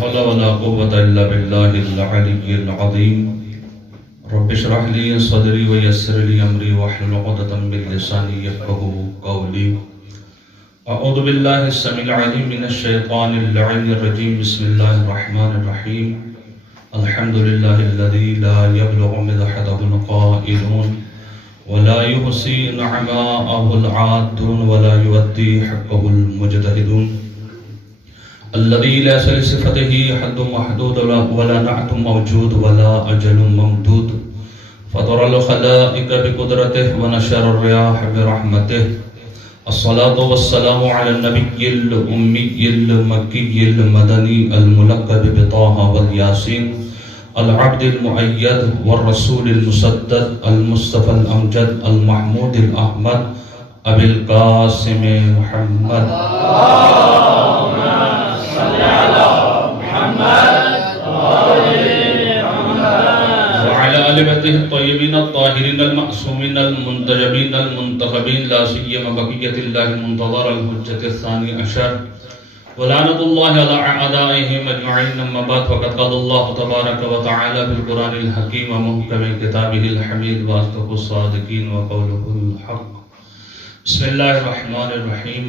حول ولا قوة إلا بالله العلي العظيم رب اشرح لي صدري ويسر لي أمري واحلل عقدة من لساني يفقهوا قولي أعوذ بالله السميع العليم من الشيطان اللعين الرجيم بسم الله الرحمن الرحيم الحمد لله الذي لا يبلغ مدحه القائلون ولا يحصي نعماءه العادون ولا يؤدي حقه المجتهدون الذي ليس لصفته حد محدود ولا نعت موجود ولا أجل ممدود فطر الخلائق بقدرته ونشر الرياح برحمته الصلاة والسلام على النبي الأمي المكي المدني الملقب بطه والياسين العبد المؤيد والرسول المسدد المصطفى الأمجد المحمود الأحمد أبي القاسم محمد اللهم صل على محمد وعلى آل بيته الطيبين الطاهرين المعصومين المنتجبين المنتخبين لا سيما بقية الله المنتظر الحجة الثاني عشر ولعنة الله على أعدائهم أجمعين أما بعد فقد قال الله تبارك وتعالى في القرآن الحكيم ومحكم كتابه الحميد وأصدق الصادقين وقوله الحق بسم الله الرحمن الرحيم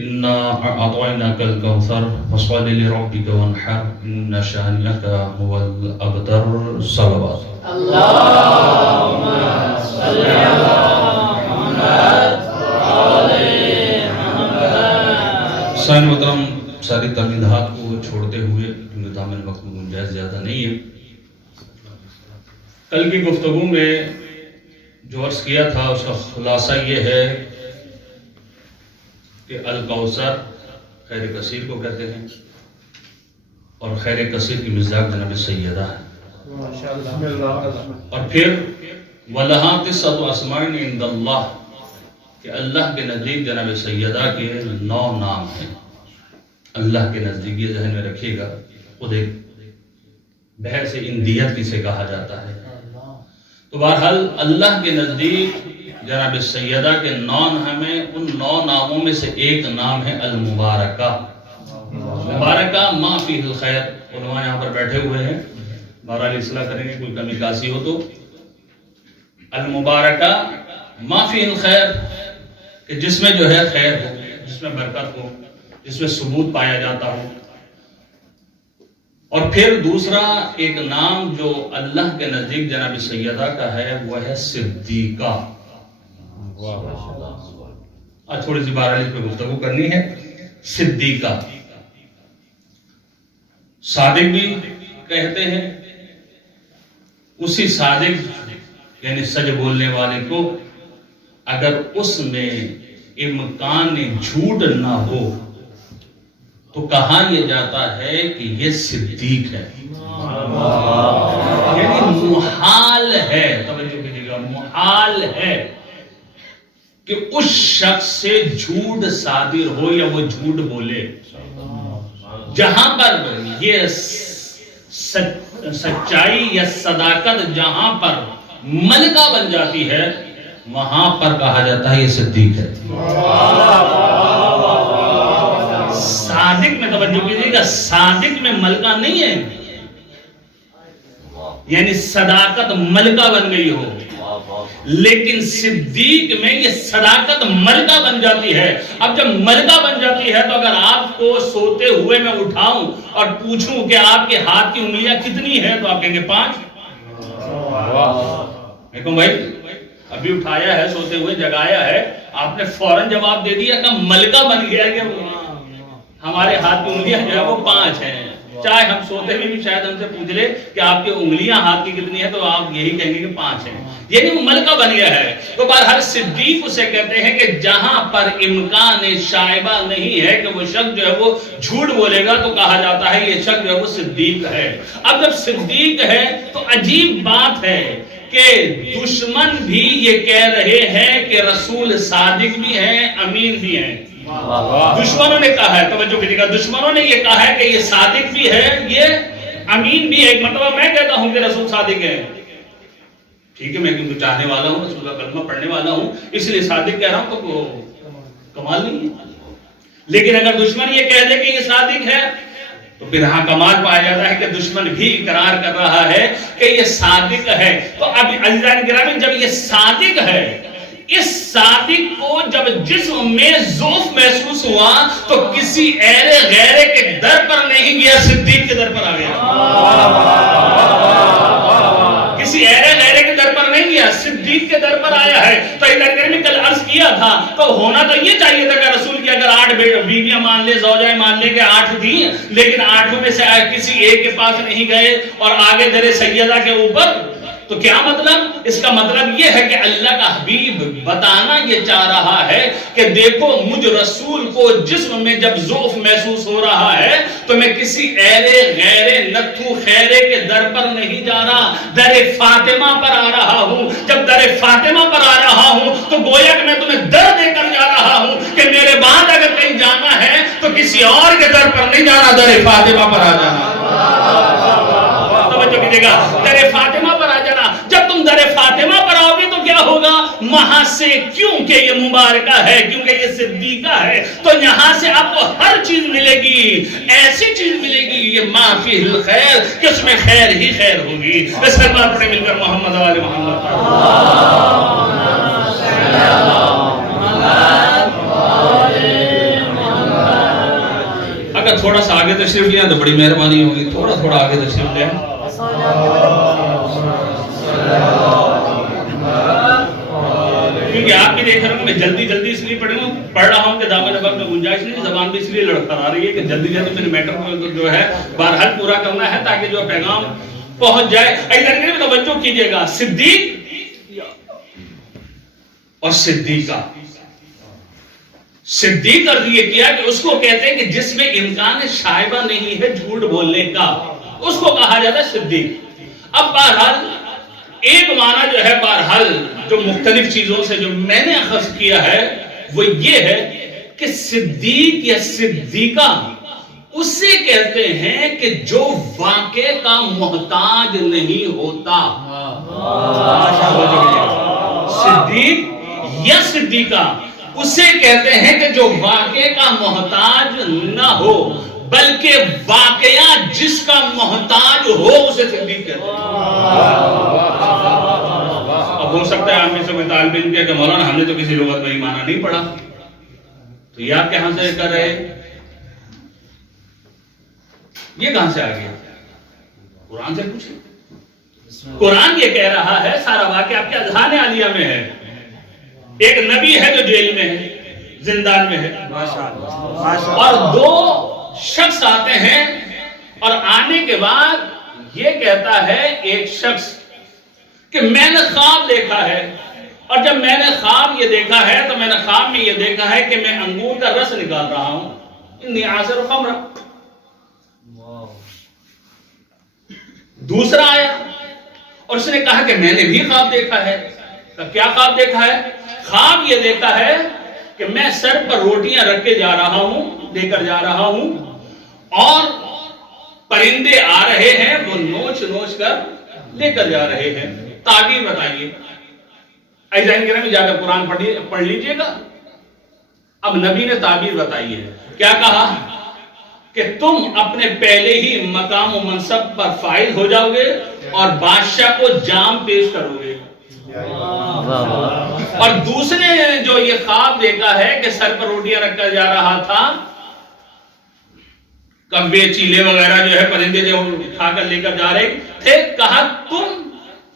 إنا أعطيناك الكوثر فصل لربك وانحر إن شانئك هو الأبتر صلوات اللهم صل على محمد سائن محترم ساری تمہیدات کو چھوڑتے ہوئے کیونکہ دامن وقت میں گنجائش زیادہ نہیں ہے، کل کی گفتگو میں جو عرض کیا تھا اس کا خلاصہ یہ ہے کہ الکوثر خیر کثیر کو کہتے ہیں اور خیر کثیر کی مزاج جناب سیدہ ہے، اور پھر وَلَهَا تِسْعَةُ أَسْمَاءٍ عِندَ اللَّهِ کہ اللہ کے نزدیک جناب سیدہ کے 9 نام ہیں۔ اللہ کے نزدیک یہ ذہن میں رکھیے گا، خود ایک بحث اندیت کسے کہا جاتا ہے، تو بہرحال اللہ کے نزدیک جناب سیدہ کے 9 نام ہیں، ان 9 ناموں میں سے ایک نام ہے المبارکہ۔ مبارکہ ما فیہ الخیر، علماء یہاں پر بیٹھے ہوئے ہیں، بہرحال اصلاح کریں گے کوئی کمی کاسی ہو تو۔ المبارکہ ما فیہ الخیر کہ جس میں جو ہے خیر ہو، جس میں برکت ہو، جس میں ثبوت پایا جاتا ہو۔ اور پھر دوسرا ایک نام جو اللہ کے نزدیک جناب سیدہ کا ہے وہ ہے صدیقہ۔ آج تھوڑی سی بہرحال اس پہ گفتگو کرنی ہے۔ صدیقہ صادق بھی کہتے ہیں، اسی صادق یعنی سچ بولنے والے کو اگر اس میں امکان جھوٹ نہ ہو تو کہا یہ جاتا ہے کہ یہ صدیق ہے، یعنی محال ہے، توجہ کیجیے گا، محال ہے کہ اس شخص سے جھوٹ صادر ہو یا وہ جھوٹ بولے۔ جہاں پر یہ سچائی یا صداقت جہاں پر ملکہ بن جاتی ہے وہاں پر کہا جاتا ہے یہ صدیق ہے۔ صادق میں توجہ کیجیے گا، صادق میں ملکہ نہیں ہے، یعنی صداقت ملکہ بن گئی ہو، لیکن صدیق میں یہ صداقت ملکہ بن جاتی ہے۔ اب جب ملکہ بن جاتی ہے تو اگر آپ کو سوتے ہوئے میں اٹھاؤں اور پوچھوں کہ آپ کے ہاتھ کی انگلیاں کتنی ہیں تو آپ کہیں گے 5۔ دیکھو بھائی، ابھی اٹھایا ہے، سوتے ہوئے جگایا ہے، آپ نے فوراً جواب دے دیا کہ ملکہ بن گیا کہ ہمارے ہاتھ کی انگلیاں جو ہے وہ 5 ہیں۔ چاہے ہم سوتے ہوئے بھی شاید ہم سے پوچھ لے کہ آپ کی انگلیاں ہاتھ کی کتنی ہیں تو آپ یہی کہیں گے کہ 5 ہیں، یعنی وہ ملکہ بن گیا ہے۔ تو بہرحال صدیق اسے کہتے ہیں کہ جہاں پر امکان شائبہ نہیں ہے کہ وہ شخص جو ہے وہ جھوٹ بولے گا تو کہا جاتا ہے یہ شخص جو ہے وہ صدیق ہے۔ اب جب صدیق ہے تو عجیب بات ہے کہ دشمن بھی یہ کہہ رہے ہیں کہ رسول صادق بھی ہیں، امین بھی ہیں۔ دشمنوں نے کہا ہے، توجہ کیجیے گا، دشمنوں نے یہ کہا ہے کہ یہ صادق بھی ہے، یہ امین بھی ہے۔ ایک مرتبہ میں کہتا ہوں کہ رسول صادق ہے، ٹھیک ہے، میں کیونکہ چاہنے والا ہوں، رسول کا کلمہ پڑھنے والا ہوں، اس لیے صادق کہہ رہا ہوں، تو کمال نہیں ہے۔ لیکن اگر دشمن یہ کہہ دے کہ یہ صادق ہے تو پھر یہاں کمال پایا جاتا ہے کہ دشمن بھی اقرار کر رہا ہے کہ یہ صادق ہے. تو اب عزیزان گرامی جب یہ صادق ہے، اس صادق کو جب جسم میں ضعف محسوس ہوا تو کسی ایرے غیرے کے در پر نہیں گیا، صدیق کے در پر آ گیا. کسی ایرے غیرے کے در پر نہیں گیا، صدیق کے در پر آیا ہے. تو ادھر میں کل عرض کیا تھا تو ہونا تو یہ چاہیے تھا کہ رسول کی اگر 8 بیویاں مان لے، زوجائیں مان لے کہ 8 تھی، لیکن 8 میں سے کسی ایک کے پاس نہیں گئے اور آگے درے سیدہ کے اوپر. تو کیا مطلب؟ اس کا مطلب یہ ہے کہ اللہ کا حبیب بتانا یہ چاہ رہا ہے کہ دیکھو مجھ رسول کو جسم میں جب ضعف محسوس ہو رہا ہے تو میں کسی ایرے غیرے نتھو خیرے کے در پر نہیں جا رہا، در فاطمہ پر آ رہا ہوں. جب در فاطمہ پر آ رہا ہوں تو گویا کہ میں تمہیں در دے کر جا رہا ہوں کہ میرے بعد اگر کہیں جانا ہے تو کسی اور کے در پر نہیں جانا، در فاطمہ پر آ جانا. توجہ کیجئے گا، در فاطمہ پر آ جانا. جب تم در فاطمہ پر آؤ گے تو کیا ہوگا؟ وہاں سے کیونکہ یہ مبارکہ ہے، کیونکہ یہ صدیقہ ہے، تو یہاں سے آپ کو ہر چیز ملے گی، ایسی چیز ملے گی یہ ما فیہ الخیر کہ اس میں خیر ہی خیر ہوگی. اس میں بات پڑھیں مل کر محمد آل محمد. اگر تھوڑا سا آگے تشریف لیا تو بڑی مہربانی ہوگی. تھوڑا آگے تشریف لیا. کیونکہ آپ بھی دیکھ رہے ہوں میں جلدی اس لیے پڑھ رہا ہوں کہ دامن وقت میں گنجائش نہیں، زبان بھی اس لیے لڑکھڑا رہی ہے کہ جلدی میرے میٹر کو جو ہے بہرحال پورا کرنا ہے تاکہ جو پیغام پہنچ جائے. ادھر میں توجہ کیجئے گا، صدیق اور صدیقہ. صدیق اور یہ کیا کہ اس کو کہتے ہیں کہ جس میں امکان شائبہ نہیں ہے جھوٹ بولنے کا، اس کو کہا جاتا ہے صدیق. اب بہرحال ایک معنی جو ہے بہرحال جو مختلف چیزوں سے جو میں نے اخذ کیا ہے وہ یہ ہے کہ صدیق یا صدیقہ اسے کہتے ہیں کہ جو واقعے کا محتاج نہیں ہوتا. صدیق یا صدیقہ اسے کہتے ہیں کہ جو واقعے کا محتاج نہ ہو بلکہ واقعہ جس کا محتاج ہو اسے صدیق کہتے ہیں. اب ہو سکتا ہے آپ میں سے کوئی طالب علم کہے کہ مولانا ہم نے تو کسی لغت میں ہی معنی نہیں پڑھا، تو یہ آپ کہاں سے کر رہے؟ یہ کہاں سے آ گیا؟ قرآن سے پوچھیں. قرآن یہ کہہ رہا ہے، سارا واقعہ آپ کے اذہان عالیہ میں ہے. ایک نبی ہے جو جیل میں ہے، زندان میں ہے، اور 2 شخص آتے ہیں اور آنے کے بعد یہ کہتا ہے ایک شخص کہ میں نے خواب دیکھا ہے، اور جب میں نے خواب یہ دیکھا ہے تو میں نے خواب میں یہ دیکھا ہے کہ میں انگور کا رس نکال رہا ہوں. انی عاصر خمرہ. دوسرا آیا اور اس نے کہا کہ میں نے بھی خواب دیکھا ہے. کیا خواب دیکھا ہے؟ خواب یہ دیکھا ہے کہ میں سر پر روٹیاں رکھ کے جا رہا ہوں، لے کر جا رہا ہوں، اور پرندے آ رہے ہیں، وہ نوچ کر لے کر جا رہے ہیں. تعبیر بتائیے. عزیزان گرامی جا کر قرآن پڑھ لیجئے گا. اب نبی نے تعبیر بتائی ہے. کیا کہا؟ کہ تم اپنے پہلے ہی مقام و منصب پر فائز ہو جاؤ گے اور بادشاہ کو جام پیش کرو گے. اور دوسرے جو یہ خواب دیکھا ہے کہ سر پر روٹیاں رکھ کر جا رہا تھا، کبے چیلے وغیرہ جو ہے پرندے جو اٹھا کر لے کر جا رہے تھے، کہا تم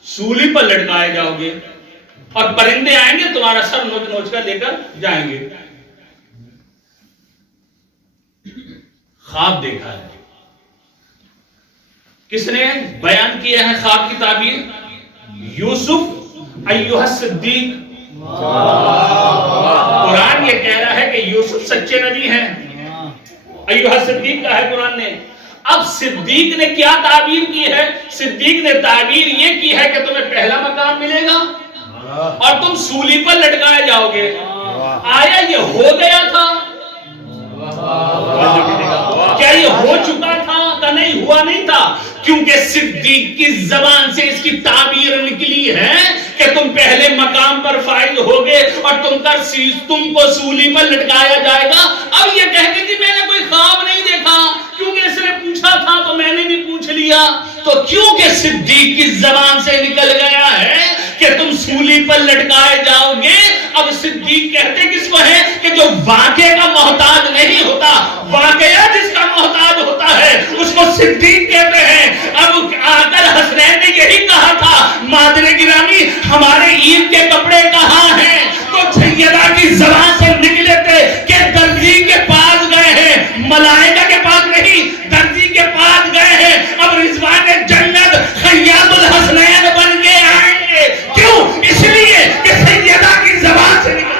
سولی پر لٹکائے جاؤ گے اور پرندے آئیں گے تمہارا سر نوچ کر لے کر جائیں گے. خواب دیکھا ہے. کس نے بیان کیا ہے خواب کی تعبیر؟ یوسف ایھا الصدیق. قرآن یہ کہہ رہا ہے کہ یوسف سچے نبی ہیں. ایھا الصدیق کہا ہے قرآن نے. اب صدیق نے کیا تعبیر کی ہے؟ صدیق نے تعبیر یہ کی ہے کہ تمہیں پہلا مقام ملے گا اور تم سولی پر لٹکائے جاؤ گے. آیا یہ ہو گیا تھا؟ کیا یہ ہو چکا تھا کہ نہیں؟ ہوا نہیں تھا، کیونکہ صدیق کی زبان سے اس کی تعبیر نکلی ہے کہ تم پہلے مقام پر فائز ہوگے اور تم کو سولی پر لٹکایا جائے گا. اب یہ کہتے کہ میں نے کوئی خواب نہیں دیکھا، کیونکہ اس نے پوچھا تھا تو میں نے بھی پوچھ لیا. تو کیونکہ صدیق کی زبان سے نکل گیا ہے کہ تم سولی پر لٹکائے جاؤ گے. اب صدیق کہتے کس کو ہے کہ جو واقعے کا محتاج نہیں ہوتا, واقعہ جس کا محتاج ہوتا ہے اس کو صدیق کہتے ہیں. اب آ کر حسنین نے یہی کہا تھا, مادر گرامی ہمارے عید کے کپڑے کہاں ہیں؟ تو سیدہ کی زبان سے نکلے تھے کہ درزی کے پاس گئے ہیں, ملائکہ کے پاس نہیں, درزی کے پاس گئے ہیں. اب رضوان جنت خیاط الحسنین بن کے آئیں گے. کیوں؟ اس لیے کہ سیدہ کی زبان سے نکلا.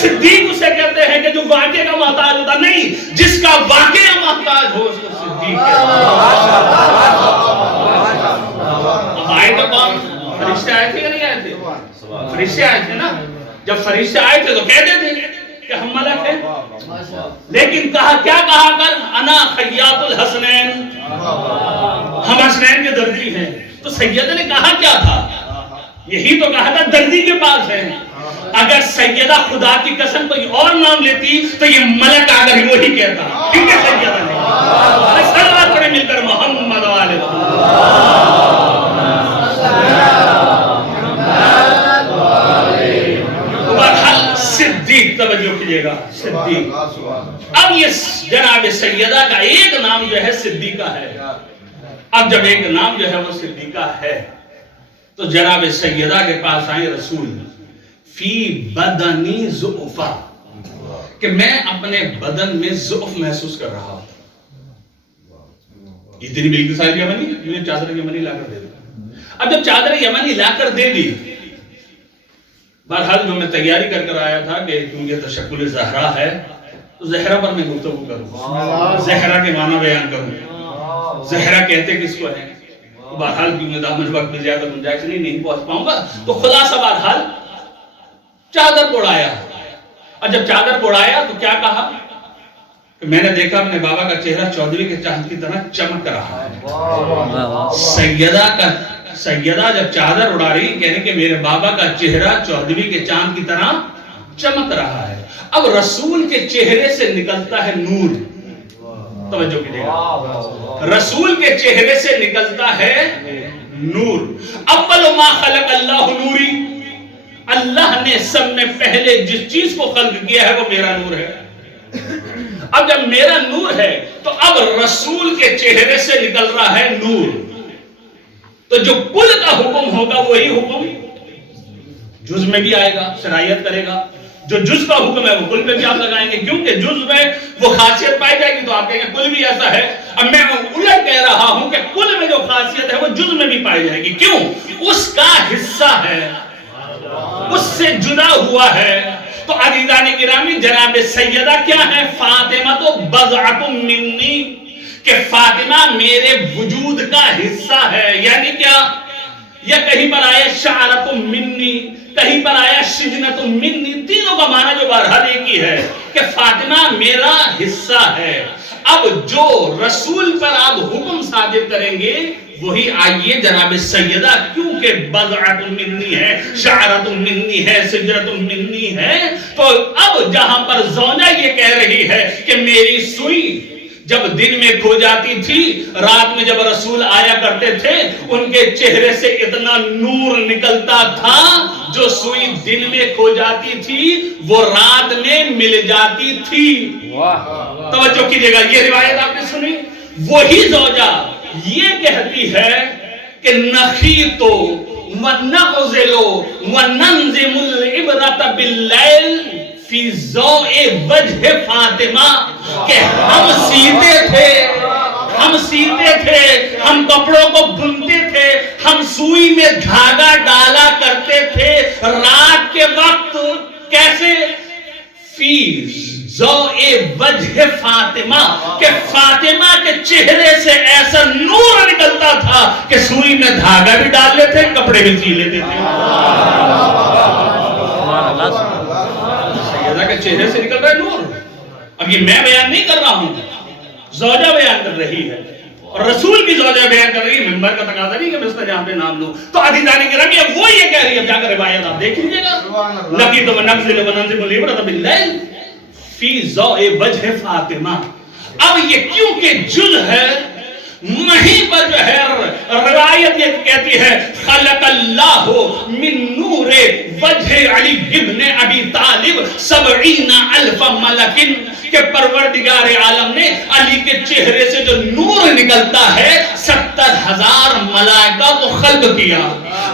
صدیق اسے کہتے ہیں کہ جو واقعے کا محتاج ہوتا نہیں, جس کا واقعہ محتاج ہو اس کو صدیق کہتے ہیں. آئے تو کون؟ فرشتے آئے تھے یا نہیں آئے تھے؟ فرشتے آئے تھے نا. جب فرشتے آئے تھے تو کہتے تھے کہ ہم ملک ہیں, لیکن کہا کیا کہا کر, انا خیاط الحسنین, ہم حسنین کے درزی ہیں. تو سیدہ نے کہا کیا تھا؟ یہی تو کہا تھا درزی کے پاس ہے. اگر سیدہ خدا کی قسم کوئی اور نام لیتی تو یہ ملک آ کر وہی کہتا, کیونکہ سیدہ نہیں. سلوات پڑھیں مل کر محمد والے. بہرحال صدیق, توجہ کیجئے گا, صدیق. اب یہ جناب سیدہ کا ایک نام جو ہے صدیقہ ہے. اب جب ایک نام جو ہے وہ صدیقہ ہے تو جناب سیدہ کے پاس آئے رسول فی بدنی ضعفا, کہ میں اپنے بدن میں ضعف محسوس کر رہا ہوں. اتنی بڑی ساری یمنی, مجھے چادر یمنی لا کر دے دی. اب جب چادر یمنی لا کر دے دی, بہرحال جو میں تیاری کر آیا تھا کہ کیونکہ تشکل زہرا ہے تو زہرا پر میں گفتگو کروں, زہرا کے معنی بیان کروں. زہرا کہتے کس کو ہے؟ بہرحال کیونکہ دامن وقت میں زیادہ گنجائش نہیں پہنچ پاؤں گا, تو خلاصہ بہرحال چادر اڑایا. اور جب چادر اڑایا تو کیا کہا کہ میں نے دیکھا اپنے بابا کا چہرہ چودھری کے چاند کی طرح چمک رہا ہے. سیدہ جب چادر اڑا رہی کہنے کہ میرے بابا کا چہرہ چودھری کے چاند کی طرح چمک رہا ہے. اب رسول کے چہرے سے نکلتا ہے نور. توجہ کیجئے گا, رسول کے چہرے سے نکلتا ہے نور. اول ما خلق اللہ نوری, اللہ نے سب میں پہلے جس چیز کو خلق کیا ہے وہ میرا نور ہے. اب جب میرا نور ہے تو اب رسول کے چہرے سے نکل رہا ہے نور. تو جو کل کا حکم ہوگا وہی حکم جز میں بھی آئے گا, سرایت کرے گا. جو جز کا حکم ہے وہ کل پہ بھی آپ لگائیں گے, کیونکہ جز میں وہ خاصیت پائی جائے گی تو آپ کہیں گے کل بھی ایسا ہے. اب میں الٹ کہہ رہا ہوں کہ کل میں جو خاصیت ہے وہ جز میں بھی پائی جائے گی. کیوں؟ اس کا حصہ ہے, اس سے جدا ہوا ہے. تو عزیزان گرامی جناب سیدہ کیا ہے؟ فاطمہ تو بضعۃ منی, کہ فاطمہ میرے وجود کا حصہ ہے. یعنی کیا؟ یا کہیں پر آیا شعرۃ منی, کہیں پر آیا شجنۃ منی, تینوں کا معنی جو بہرحال ایک ہی ہے کہ فاطمہ میرا حصہ ہے. اب جو رسول پر آپ حکم صادر کریں گے وہی آئیے جناب سیدہ, کیونکہ بضعۃ منی ہے, شعرۃ منی ہے, سجرۃ منی ہے. تو اب جہاں پر زوجہ یہ کہہ رہی ہے کہ میری سوئی جب دن میں کھو جاتی تھی, رات میں جب رسول آیا کرتے تھے ان کے چہرے سے اتنا نور نکلتا تھا, جو سوئی دن میں کھو جاتی تھی وہ رات میں مل جاتی تھی. توجہ کیجئے گا, یہ روایت آپ نے سنی. وہی زوجہ یہ کہتی ہے کہ نخیط ونغزل وننظم العبرۃ باللیل فی ضوء وجہ فاطمہ, کہ ہم سیتے تھے, ہم کپڑوں کو بنتے تھے, ہم سوئی میں دھاگا ڈالا کرتے تھے رات کے وقت. کیسے؟ فی ضوء وجہ فاطمہ, کہ فاطمہ کے چہرے سے ایسا نور نکلتا تھا کہ سوئی میں دھاگا بھی ڈال لیتے, کپڑے بھی سی لیتے تھے. سیدہ کے چہرے سے نکل رہا ہے نور. اب یہ میں بیان نہیں کر رہا ہوں, زوجہ بیان کر رہی ہے. اور رسول کی زوجہ بیان کر رہی ہے، منبر کا تقاضا نہیں کہ میں اس کا جہاں پہ نام لوں. تو حدیثان کرام اب وہ یہ کہہ رہی ہے، اب جا کر روایت آپ دیکھ لیجیے گا. لقیت من نفذل وننزل العبرۃ باللیل فی ضوء وجہ فاطمہ. اب یہ کیونکہ جز ہے، وہیں پر جو ہے روایت یہ کہتی ہے خلق اللہ من نور وجہ علی ابن ابی طالب 70,000 ملک، کہ پروردگار عالم نے علی کے چہرے سے جو نور نکلتا ہے 70,000 ملائکہ کو خلق کیا.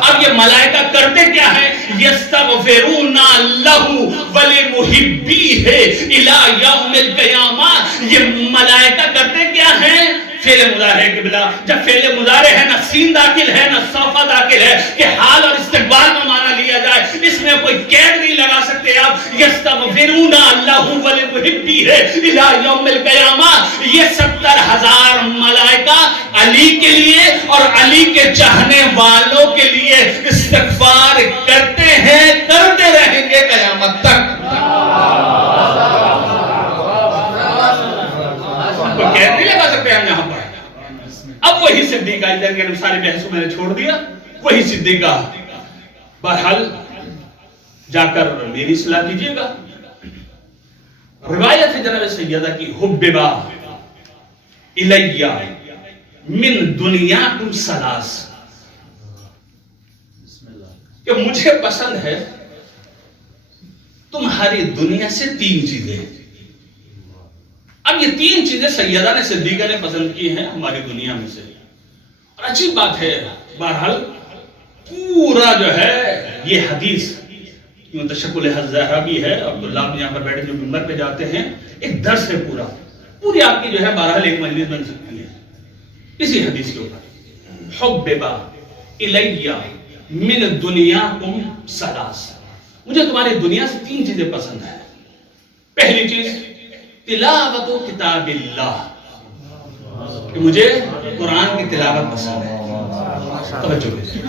اب یہ ملائکہ کرتے کیا ہے؟ یستغفرون لہ ولمحبیہ الی یوم القیامہ. یہ ملائکہ کرتے کیا ہیں؟ فعل مضارع کے بلا، جب فعل مضارع ہے نہ سین داخل ہے نہ صوفہ داخل ہے کہ حال اور استقبال کا معنی لیا جائے، اس میں کوئی قید نہیں لگا سکتے آپ. یستغفرون اللہ ولمحبیہ الی یوم القیامہ. یہ 70,000 ملائکہ علی کے لیے اور علی کے چاہنے والوں کے لیے استغفار کرتے ہیں، کرتے رہیں گے قیامت تک. کوئی قید نہیں لگا سکتے ہم یہاں پر. اب وہی صدیقہ، سارے بحث کو میں نے چھوڑ دیا، وہی صدیقہ بہرحال جا کر میری اصلاح کیجیے گا. روایت ہے جناب سیدہ کی حببا الیہ من دنیاکم ثلاث، کہ مجھے پسند ہے تمہاری دنیا سے 3 چیزیں. اب یہ 3 چیزیں سیدہ نے صدیقہ نے پسند کی ہیں ہماری دنیا میں سے. اور عجیب بات ہے، بہرحال پورا جو ہے یہ حدیث کیوں تشکل حضرہ بھی ہے. عبداللہ بھی یہاں پر بیٹھے جو منبر پہ جاتے ہیں، ایک درس ہے پوری آپ کی جو ہے بہرحال ایک مجلس بن سکتی ہے اسی حدیث کے اوپر. حببا الیہ من دنیاکم ثلاث، مجھے تمہاری دنیا سے 3 چیزیں پسند ہیں. پہلی چیز تلاوت و کتاب اللہ، کہ مجھے قرآن کی تلاوت پسند ہے. توجہ کیجئے.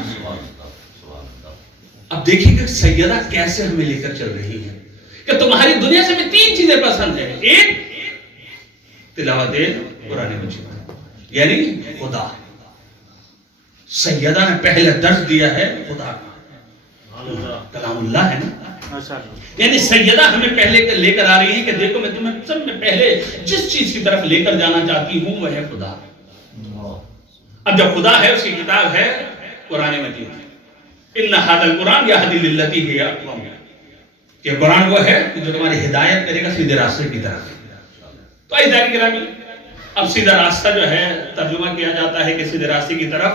اب دیکھیں کہ سیدہ کیسے ہمیں لے کر چل رہی ہے کہ تمہاری دنیا سے میں 3 چیزیں پسند ہیں. ایک تلاوت قرآن مجید، یعنی خدا. سیدہ نے پہلے درس دیا ہے خدا کا، کلام اللہ ہے نا. یعنی سیدہ ہمیں پہلے لے کر آ رہی ہے کہ دیکھو میں تمہیں سب میں پہلے جس چیز کی طرف لے کر جانا چاہتی ہوں وہ ہے خدا. اب جب خدا ہے، اس کی کتاب ہے قرآن مجید. ان ھذا القرآن یہدی للتی ہی اقوم، کہ قرآن وہ ہے جو تمہاری ہدایت کرے گا سیدھے راستے کی طرف. تو عزیزان گرامی، اب سیدھا راستہ جو ہے ترجمہ کیا جاتا ہے کہ سیدھے راستے کی طرف.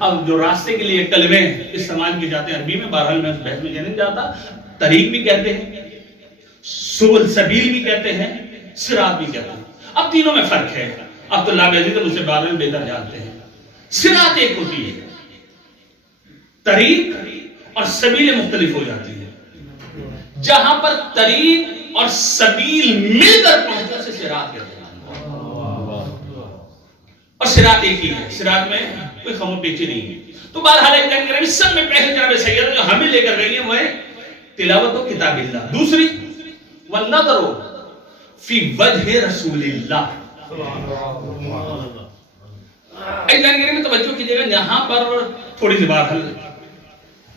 اب جو راستے کے لیے کلمے استعمال کیے جاتے ہیں عربی میں، بہرحال میں اس بحث میں نہیں جاتا. طریق بھی کہتے ہیں، سبل سبیل بھی کہتے ہیں، صراط بھی کہتے ہیں. اب تینوں میں فرق ہے. عبداللہ بن عزیز اسے بارے میں بہتر جانتے ہیں. صراط ایک ہوتی ہے، طریق اور سبیل مختلف ہو جاتی ہے. جہاں پر طریق اور سبیل مل کر پہنچنے سے صراط کہتے ہیں. اور صراط ایک ہی ہے، صراط میں کوئی خم و پیچی نہیں ہے. تو بہرحال سب میں پہلے جناب سیدہ جو ہمیں لے کر گئی ہیں وہ ہے تلاوت و کتاب اللہ. دوسری والنظر فی وجہ رسول اللہ. جانکاری میں توجہ کیجئے گا، یہاں پر تھوڑی سی بات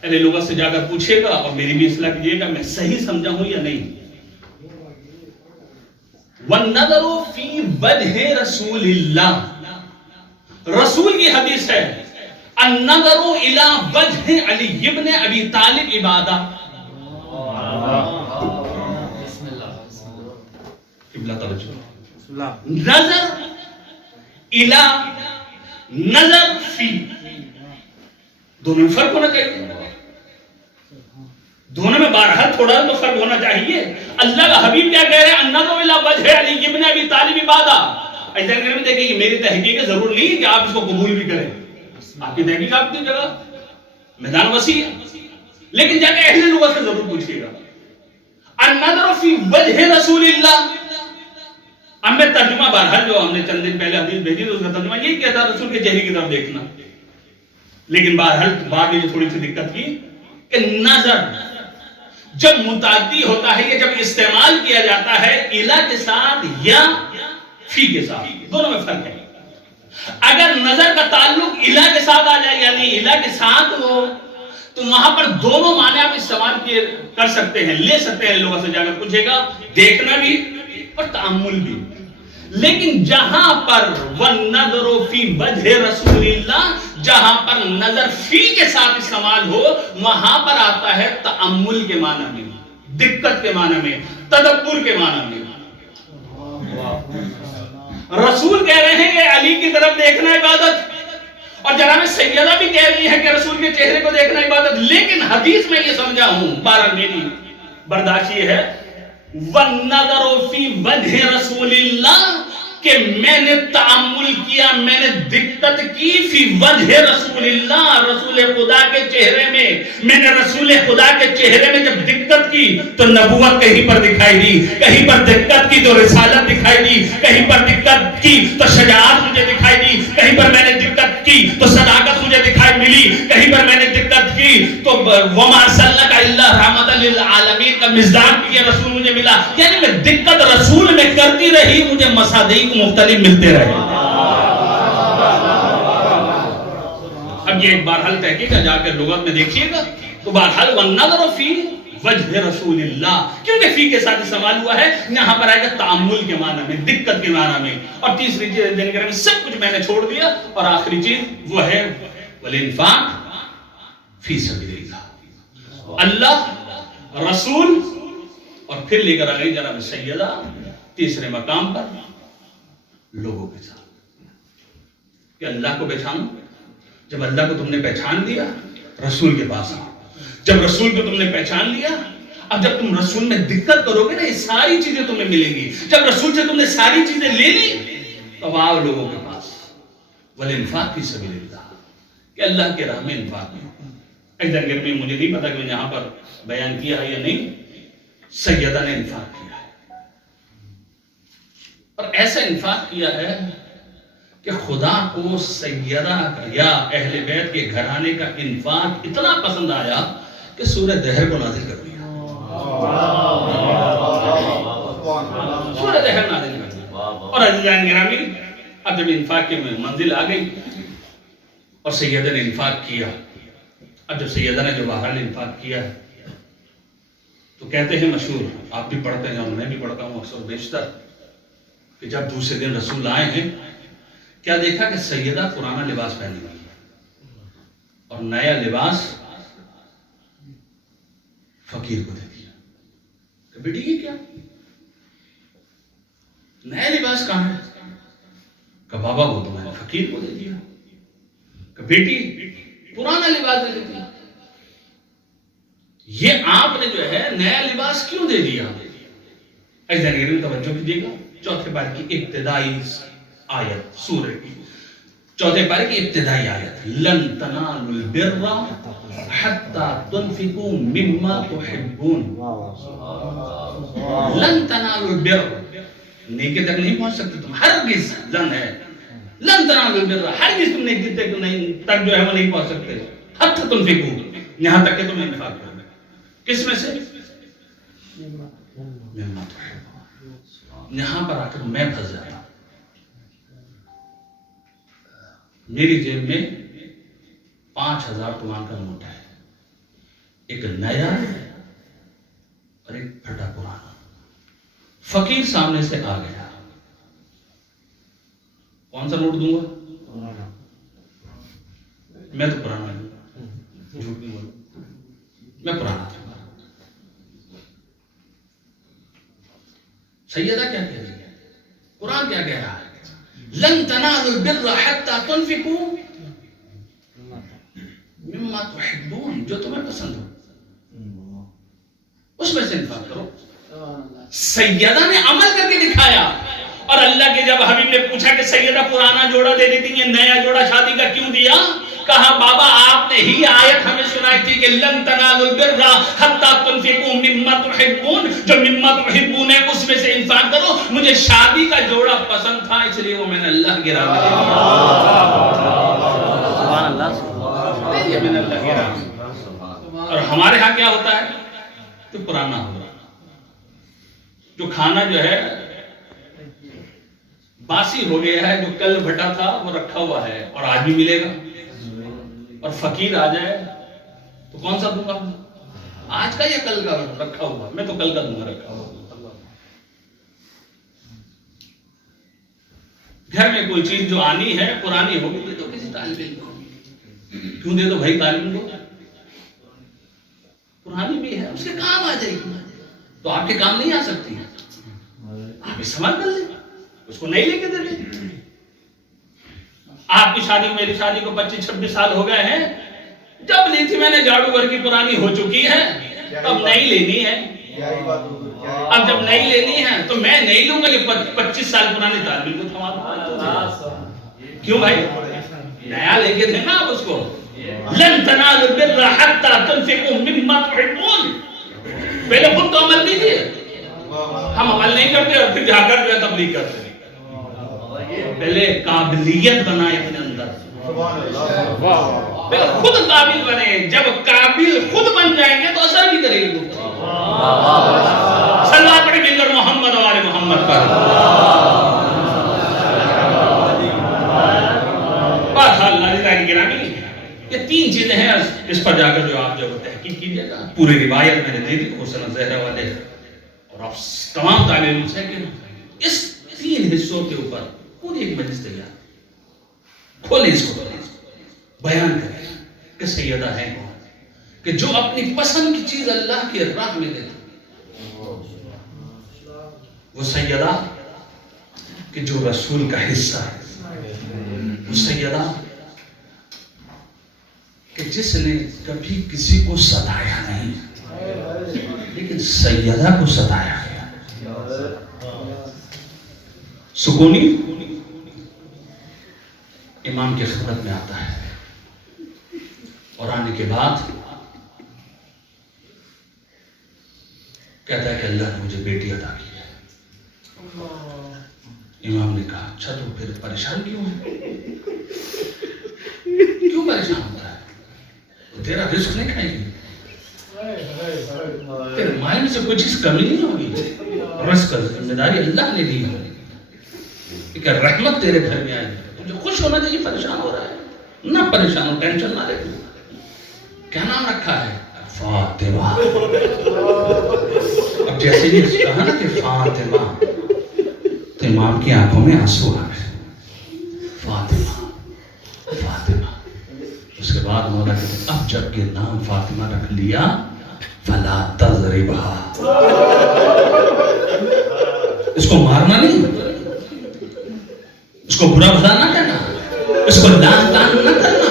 اہل لغت سے جا کر پوچھے گا اور میری بھی اصلاح کیجئے گا میں صحیح سمجھا ہوں یا نہیں. والنظر فی وجہ رسول اللہ، رسول کی حدیث ہے النظر الی وجہ علی ابن ابی طالب عبادہ. نظر الی نظر فی، دونوں میں فرق ہونا چاہیے. دونوں میں بہرحال تھوڑا تو فرق ہونا چاہیے. اللہ کا حبیب کیا کہہ رہے ہیں؟ النظر الی وجہ علی ابن ابی طالب عبادہ. ایسا کرنے میں دیکھیں کہ میری تحقیق ضرور نہیں کہ آپ اس کو قبول بھی کریں. آپ کی تحقیق آپ کی جگہ میدان وسیع ہے، لیکن جا کے اہل لغت سے ضرور پوچھئے گا. النظر فی وجہ رسول اللہ. اب میں ترجمہ بہرحال جو ہم نے چند دن پہلے حدیث بھیجی تو اس کا ترجمہ یہی کہتا ہے رسول کے چہرے کی طرف دیکھنا. لیکن بہرحال بعد میں جو تھوڑی سی دقت کی کہ نظر جب متعدی ہوتا ہے، یہ جب استعمال کیا جاتا ہے الا کے ساتھ یا فی کے ساتھ، دونوں میں فرق ہے. اگر نظر کا تعلق الہ کے ساتھ آ جائے یعنی الہ کے ساتھ ہو تو وہاں پر دونوں معنی آپ استعمال کر سکتے ہیں، لے سکتے ہیں لوگوں سے جا کر پوچھے گا، دیکھنا بھی اور تأمل بھی۔ لیکن جہاں پر وَالنَّظْرُ فِي وَجْهِ رسول اللہ، جہاں پر نظر فی کے ساتھ استعمال ہو وہاں پر آتا ہے تأمل کے معنی میں، دقت کے معنی میں، تدبر کے معنی میں۔ رسول کہہ رہے ہیں کہ علی کی طرف دیکھنا عبادت، اور جناب سیدہ بھی کہہ رہی ہے کہ رسول کے چہرے کو دیکھنا عبادت، لیکن حدیث میں یہ سمجھا ہوں، بہرحال میری برداشت یہ ہے وَالنَّظَرُ فِي وَجْهِ رسول اللہ کہ میں نے تأمل کیا، میں نے دقت کی فی وجہ رسول اللہ، رسول خدا کے چہرے میں نے رسول خدا کے چہرے میں جب دقت کی تو نبوت کہیں پر دکھائی دی، کہیں پر دقت کی تو رسالت دکھائی دی، کہیں پر دقت کی تو شجاعت مجھے دکھائی دی، کہیں پر میں نے دقت کی تو صداقت مجھے دکھائی ملی، کہیں پر میں نے دقت کی تو وما ارسلناک الا رحمۃ للعالمین کا مصداق یہ رسول مجھے ملا۔ یعنی میں دقت رسول میں کرتی رہی، مجھے مصادیق مختلف ملتے رہے۔ اب یہ ایک بہرحال تحقیق ہے، جا کر لغت میں دیکھیے گا تو بہرحال وَالنَّظْرُ فِي وَجْهِ رسول اللہ، کیونکہ فی کے ساتھ استعمال ہوا ہے، یہاں پر آئے گا تعامل کے معنی میں، دقت کے معنی میں۔ اور تیسری چیز دینے کے میں سب کچھ میں نے چھوڑ دیا، اور آخری چیز وہ ہے وَالْإِنفَاقُ فِي سَبِيلِ اللَّهِ، اللہ، رسول، اور پھر لے کر آ گئی جناب سیدہ تیسرے مقام پر لوگوں کے ساتھ کہ اللہ کو پہچانو۔ جب اللہ کو تم نے پہچان لیا رسول کے پاس آؤ، جب رسول کو تم نے پہچان لیا اب جب تم رسول میں دقت کرو گے نا یہ ساری چیزیں تمہیں ملیں گی۔ جب رسول سے تم نے ساری چیزیں لے لی تو آؤ لوگوں کے پاس وَالْإِنفَاقُ فِي سَبِيلِ اللَّهِ کہ اللہ کے راہ میں انفاق کرو۔ ایک درگیر میں مجھے نہیں پتا کہ میں نے یہاں پر بیان کیا ہے یا نہیں، سیدہ نے انفاق کیا ہے، اور ایسا انفاق کیا ہے کہ خدا کو سیدہ یا اہل بیت کے گھرانے کا انفاق اتنا پسند آیا کہ سورہ دہر کو نازل کر دیا، سورہ دہر نازل کر دیا۔ اور عزیزان گرامی اب جب انفاق کی منزل آ گئی اور سیدہ نے انفاق کیا، اب جب سیدہ نے جو بہرحال انفاق کیا تو کہتے ہیں مشہور، آپ بھی پڑھتے ہیں اور میں بھی پڑھتا ہوں اکثر بیشتر، کہ جب دوسرے دن رسول آئے ہیں کیا دیکھا کہ سیدہ پرانا لباس پہنی ہوئی اور نیا لباس فقیر کو دے دیا۔ کہ بیٹی یہ کیا، نیا لباس کہاں ہے؟ کہ بابا وہ تو میں نے فقیر کو دے دیا۔ کہ بیٹی پرانا لباس دے دیا، یہ آپ نے جو ہے نیا لباس کیوں دے دیا؟ ایسا نہیں توجہ کیجیے گا، چوتھے پارے کی ابتدائی آیت، سورہ کی چوتھے پارے کی ابتدائی آیت، لن تنالوا البر حتى تنفقوا مما تحبون، لن تنالوا البر، نیکی تک نہیں پہنچ سکتے تم، ہرگز لن ہے، لن تنالوا البر، ہرگز تم نیکی تک جو ہے وہ نہیں پہنچ سکتے، حتى تنفقوا، یہاں تک کہ تم انفاق کرو۔ کس میں سے؟ مما تحبون۔ یہاں پر آ کر میں پھنس جاتا، میری جیب میں 5000 تومان کا نوٹ ہے، ایک نیا اور ایک پھٹا پرانا۔ فقیر سامنے سے آ گیا، کون سا نوٹ دوں گا؟ میں تو پرانا ہوں، جھوٹ نہیں بولوں، میں پرانا تھا۔ سیدہ کیا کہہ رہی ہے؟ قرآن کیا کہہ رہا ہے؟ لن تنالوا البر حتى تنفقوا مما تحبون، جو تمہیں پسند ہو اس میں سے انفاق کرو۔ سیدہ نے عمل کر کے دکھایا، اور اللہ کے جب حبیب نے پوچھا کہ سیدہ پرانا جوڑا دے دیتی ہیں، نیا جوڑا شادی کا کیوں دیا؟ کہا بابا آپ نے ہی آیت ہمیں سنائی تھی کہ لن تنالوا البر حتى تنفقوا مما تحبون، جو مما تحبون ہے اس میں سے انفاق کرو۔ مجھے شادی کا جوڑا پسند تھا اس لیے وہ میں نے اللہ کی راہ میں دے دیا، میں نے اللہ کی راہ میں۔ اور ہمارے ہاں کیا ہوتا ہے تو پرانا ہوگا، جو کھانا جو ہے باسی ہو گیا ہے، جو کل بھٹا تھا وہ رکھا ہوا ہے اور آج بھی ملے گا. اور فقیر آ جائے تو کون سا دوں گا؟ آج کا یا کل کا رکھا ہوا؟ میں تو کل کا دوں گا رکھا ہوا. گھر میں کوئی چیز جو آنی ہے پرانی ہوگی دے دو کسی طالب علم کو. کیوں دے دو بھائی طالب علم کو؟ پرانی بھی ہے، اس کے کام آ جائے گی. تو آپ کے کام نہیں آ سکتی، آپ استعمال کر لیں، اس کو نہیں لے کے دے دیں. آپ کی شادی میری شادی کو 25-26 سال ہو گئے ہیں. جب لی تھی میں نے جھاڑو گھر کی پرانی ہو چکی ہے، اب نہیں لینی ہے. اب جب نہیں لینی ہے تو میں نہیں لوں گا کہ 25 سال پرانی تعلیم کو تھما دوں. کیوں بھائی؟ نیا لے کے دیں نا آپ اس کو. لن تنالوا البر حتى تنفقوا مما تحبون. پہلے خود تو عمل کیجیے. ہم عمل نہیں کرتے اور پھر جا کر جو ہے تبلیغ کرتے. پہلے قابلیت بنائے اپنے اندر، پہلے خود قابل بنے. جب قابل خود بن جائیں گے تو اثر بھی کرے گی. صلوات پڑھیں ملت محمد و آل محمد پر. بات اللہ رضا کی گرامی، یہ 3 چیزیں ہیں، اس پر جا کر جو آپ جو تحقیق کیجیے گا. پوری روایت میں نے دے دی حسن زہرا والے، اور آپ تمام طالب علم سے کہ اس 3 حصوں کے اوپر پوری ایک مجلس تیار کھولیں، اس کو بیان کریں کہ سیدہ ہے کون، کہ جو اپنی پسند کی چیز اللہ کی راہ میں دیتے. وہ سیدہ کہ جو رسول کا حصہ ہے. وہ سیدہ کہ جس نے کبھی کسی کو ستایا نہیں، لیکن سیدہ کو ستایا گیا. سکونی امام کی خدمت میں آتا ہے اور آنے کے بعد کہتا ہے کہ اللہ نے مجھے بیٹی عطا کی ہے. امام نے کہا اچھا تو پھر پریشان کیوں ہے؟ کیوں پریشان ہوتا ہے؟ تیرا رزق نہیں کھائے گی، تیرے مال میں سے کوئی چیز کمی نہیں ہوگی. رزق کا ذمہ داری اللہ نے دی ہے کہ رحمت تیرے گھر میں آئے. تجھے خوش ہونا چاہیے، پریشان ہو رہا ہے نہ پریشان ہو، ٹینشن نہ لے. کیا نام رکھا ہے؟ فاطمہ. اب جیسے ہی کہا نا کہ فاطمہ تو امام کی آنکھوں میں آنسو آ گئے. فاطمہ فاطمہ. اس کے بعد مولا کہتے ہیں اب جب یہ نام فاطمہ رکھ لیا فلا تضربها. اس کو مارنا نہیں، اس کو برا بھلا نہ کہنا، اس کو لان تان نہ کرنا.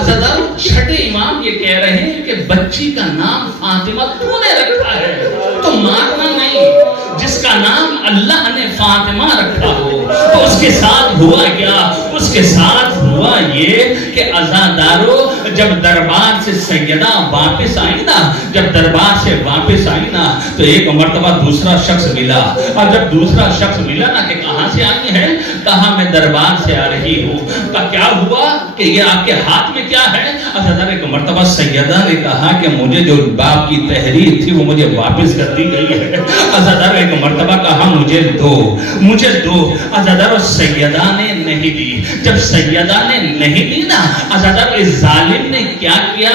عزیزان چھٹے امام یہ کہہ رہے ہیں کہ بچی کا نام فاطمہ تو نے رکھا ہے تو مارنا نہیں. جس کا نام اللہ نے فاطمہ رکھا ہو تو اس کے ساتھ ہوا کیا؟ اس کے ساتھ ہوا یہ کہ عزادارو جب دربار سے سیدہ واپس آئی نا، جب دربار سے واپس آئی نا تو ایک مرتبہ دوسرا شخص ملا. اور جب دوسرا شخص ملا نا کہ کہاں سے آئی ہے، کہا میں دربار سے آ رہی ہوں. کیا ہوا کہ یہ آپ کے ہاتھ میں کیا ہے؟ عزادار ایک مرتبہ سیدہ نے کہا کہ مجھے جو باپ کی تحریر تھی وہ مجھے واپس کر دی گئی ہے. عزادار ایک مرتبہ کہا مجھے دو مجھے دو. عزادار سیدہ نے نہیں دی. جب سیدہ نے نہیں دی نا، عزادار اس ظالم نے کیا کیا؟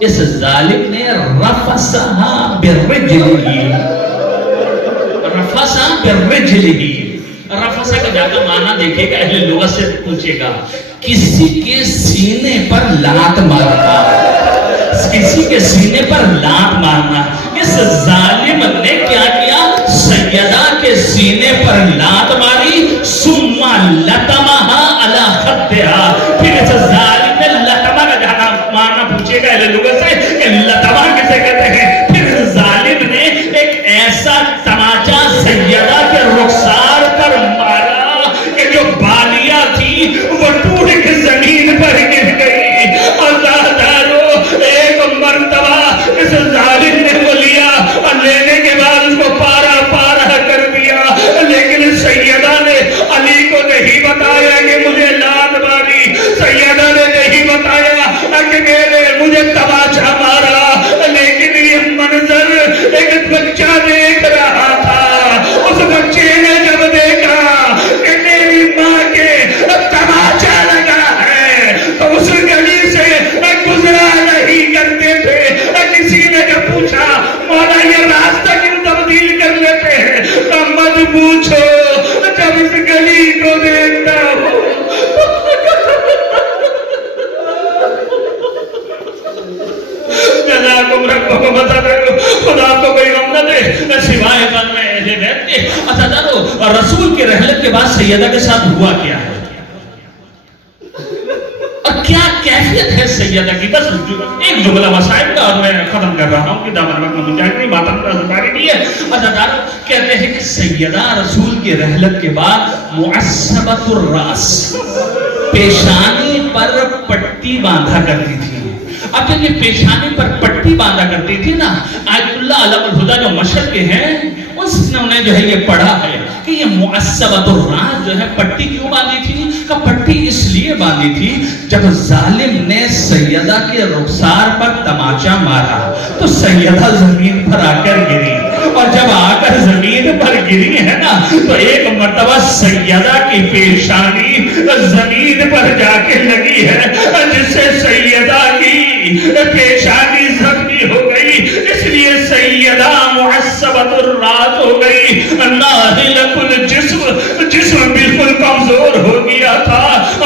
اس ظالم نے رفسها برجلہ. رفسها برجلہ. رفسہ کا جا کر معنی دیکھے گا، اہل لغت سے پوچھے گا کسی کے سینے پر لات مارنا. کسی کے سینے پر لات مارنا. اس ظالم نے کیا کیا؟ سیدہ کے سینے پر لات ماری. ثم لطمها على خدها. پھر اس ظالم نے لطمہ کا جانا مارنا پوچھے گا اہل لغت سے کہ لطمہ کسے کہتے ہیں. پھر ظالم نے ایک ایسا تماچا سیدہ کے رخسار پر مارا کہ جو بالیاں تھی وہ ٹوٹ کے زمین پر گر گئی. ایک مرتبہ اس ظالم نے وہ لیا اور لینے کے بعد اس کو پارا پارا کر دیا، لیکن سیدہ نے علی کو نہیں بتایا کہ مجھے لات ماری. رکھتے. اچھا جانو رسول کے رحلت کے بعد سیدہ کے ساتھ ہوا کیا ہے اور کیا کیفیت ہے سیدہ کی. بس ایک جملہ مسائل کا اور میں ختم کر رہا ہوں کہ دامن وقت میں مجھے بات ہماری نہیں ہے. اچھا جانو کہتے ہیں کہ سیدہ رسول کے رحلت کے بعد معصبۃ الراس پیشانی پر پٹی باندھا کرتی تھی. اب جب یہ پیشانی پر پٹی باندھا کرتی تھی نا, آیت اللہ علم الہدیٰ جو مشرق کے ہیں اس نے جو ہے یہ پڑھا ہے کہ یہ معصبۃ الراس جو ہے پٹی کیوں باندھی تھی. کہ پٹی اس لیے باندھی تھی جب ظالم نے سیدہ کے رخسار پر تماچا مارا تو سیدہ زمین پر آ کر گری, اور جب آ کر زمین پر گری ہے نا تو ایک مرتبہ سیدہ کی پیشانی زمین پر جا کے لگی ہے جس سے سیدہ کی پیشانی زخمی ہو گئی. اس لیے سیدہ معصبۃ الراس ہو گئی. ناہلۃ الجسم, جسم بالکل کمزور ہو گیا تھا,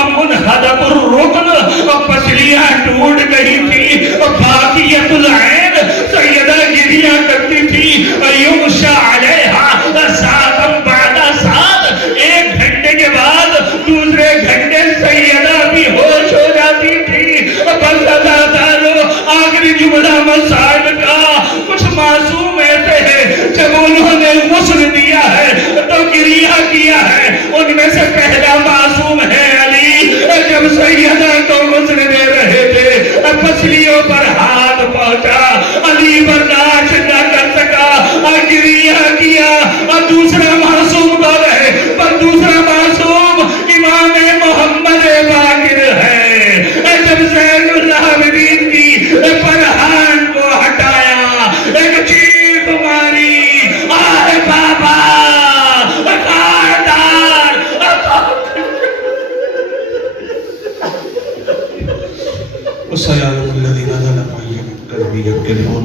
منحدب الرکن, پسلیاں ٹوٹ گئی تھی, باقیت العین سیدہ گریہ کرتی تھی. یغشی علیہا ساعۃ بعد ساعۃ, ایک گھنٹے کے بعد دوسرے گھنٹے سیدہ بھی ہوش ہو جاتی تھی. آخری جملہ مسائل کا, کچھ معصوم ایسے ہیں جب انہوں نے غسل دیا ہے تو گریہ کیا ہے. ان میں سے پہلا معصوم ہے علی, جب سیدہ کو غسل دے رہے تھے پسلیوں پر ہاتھ پہنچا, علی برداشت نہ کر سکا, گریہ کیا. اور دوسرا معصوم کون ہے؟ پر دوسرا معصوم امام محمد باقر ہے. جب زین العابدین کی فرحان کو ہٹایا, ایک چیخ ماری, آہ بابا خاردار. وَسَيَعْلَمُ الَّذِينَ ظَلَمُوا أَيَّ مُنقَلَبٍ يَنقَلِبُونَ.